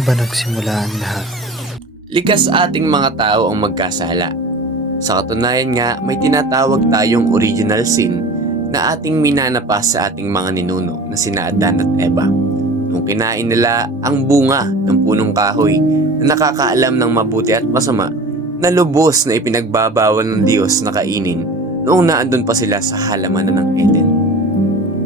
nga ba nagsimula ang lahat? Likas ating mga tao ang magkasala. Sa katunayan nga, may tinatawag tayong original sin na ating minanapas sa ating mga ninuno na sina Adan at Eva. Nung kinain nila ang bunga ng punong kahoy na nakakaalam ng mabuti at masama, na lubos na ipinagbabawal ng Diyos na kainin noong naandun pa sila sa halamanan ng Eden.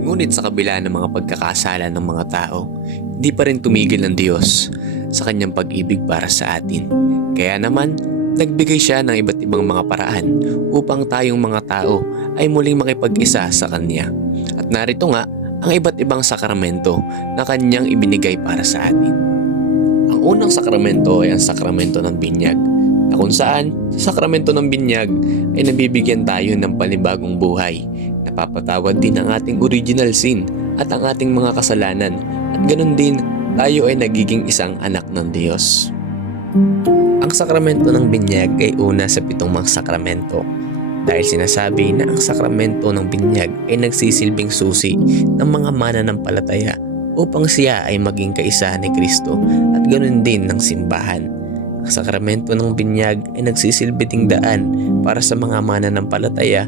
Ngunit sa kabila ng mga pagkakasala ng mga tao, di pa rin tumigil ng Diyos sa kanyang pag-ibig para sa atin. Kaya naman, nagbigay siya ng iba't ibang mga paraan upang tayong mga tao ay muling makipag-isa sa Kanya. At narito nga ang iba't ibang sakramento na Kanyang ibinigay para sa atin. Ang unang sakramento ay ang sakramento ng binyag, na kung saan sa sakramento ng binyag ay nabibigyan tayo ng panibagong buhay. Napapatawad din ang ating original sin at ang ating mga kasalanan, at ganun din tayo ay nagiging isang anak ng Diyos. Ang sakramento ng binyag ay una sa 7 mga sakramento, dahil sinasabi na ang sakramento ng binyag ay nagsisilbing susi ng mga mananampalataya upang siya ay maging kaisa ni Kristo at ganun din ng simbahan. Ang sakramento ng binyag ay nagsisilbi ding daan para sa mga mananampalataya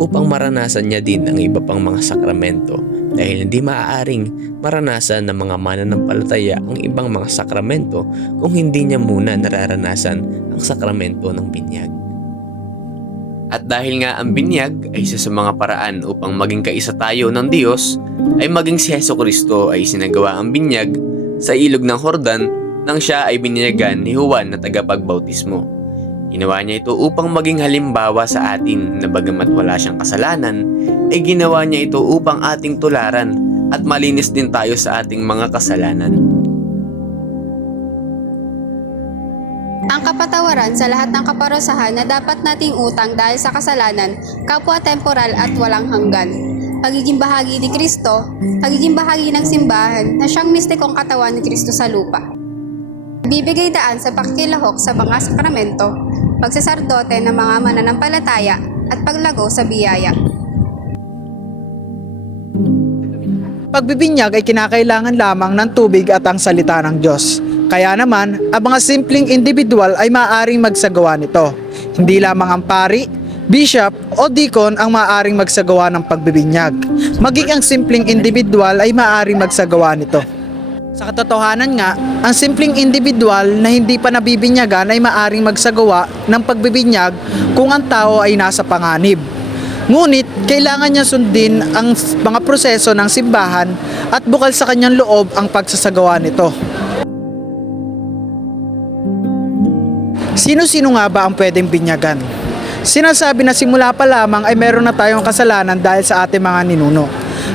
upang maranasan niya din ang iba pang mga sakramento, dahil hindi maaaring maranasan ng mga mananampalataya ang ibang mga sakramento kung hindi niya muna nararanasan ang sakramento ng binyag. At dahil nga ang binyag ay isa sa mga paraan upang maging kaisa tayo ng Diyos, ay maging si Jesucristo ay sinagawa ang binyag sa ilog ng Jordan nang siya ay binyagan ni Juan na tagapagbautismo. Ginawa niya ito upang maging halimbawa sa atin na bagamat wala siyang kasalanan, ay ginawa niya ito upang ating tularan at malinis din tayo sa ating mga kasalanan. Ang kapatawaran sa lahat ng kaparusahan na dapat nating utang dahil sa kasalanan, kapwa temporal at walang hanggan. Pagiging bahagi ni Kristo, pagiging bahagi ng simbahan na siyang mistikong katawan ni Kristo sa lupa. Bibigay daan sa pakikilahok sa mga sakramento, pagsasardote ng mga mananampalataya at paglago sa biyaya. Pagbibinyag ay kinakailangan lamang ng tubig at ang salita ng Diyos. Kaya naman, ang mga simpleng individual ay maaaring magsagawa nito. Hindi lamang ang pari, bishop o deacon ang maaaring magsagawa ng pagbibinyag. Maging ang simpleng individual ay maaaring magsagawa nito. Sa katotohanan nga, ang simpleng individual na hindi pa nabibinyagan ay maaaring magsagawa ng pagbibinyag kung ang tao ay nasa panganib. Ngunit, kailangan niya sundin ang mga proseso ng simbahan at bukal sa kanyang loob ang pagsasagawa nito. Sino-sino nga ba ang pwedeng binyagan? Sinasabi na simula pa lamang ay meron na tayong kasalanan dahil sa ating mga ninuno.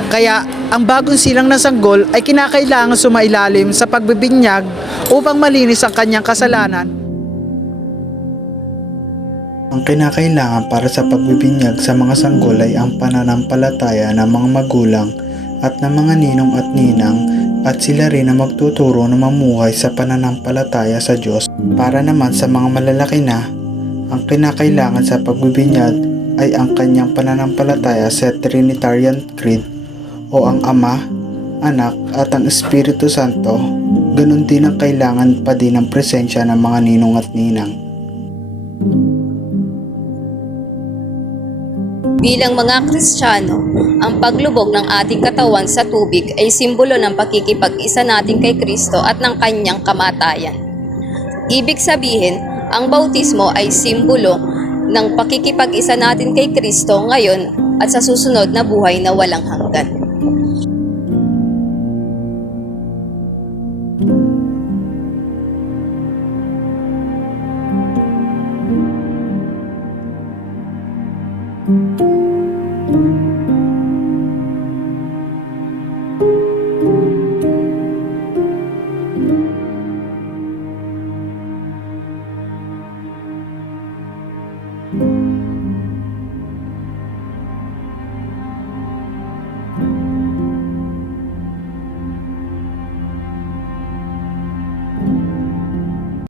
Kaya, ang bagong silang na sanggol ay kinakailangan sumailalim sa pagbibinyag upang malinis ang kanyang kasalanan. Ang kinakailangan para sa pagbibinyag sa mga sanggol ay ang pananampalataya ng mga magulang at ng mga ninong at ninang, at sila rin na magtuturo na mamuhay sa pananampalataya sa Diyos. Para naman sa mga malalaki na, ang kinakailangan sa pagbibinyag ay ang kanyang pananampalataya sa Trinitarian Creed o ang Ama, Anak at ang Espiritu Santo. Ganun din ang kailangan pa din ng presensya ng mga ninong at ninang. Bilang mga Kristiyano, ang paglubog ng ating katawan sa tubig ay simbolo ng pakikipag-isa natin kay Kristo at ng kanyang kamatayan. Ibig sabihin, ang bautismo ay simbolo ng pakikipag-isa natin kay Kristo ngayon at sa susunod na buhay na walang hanggan.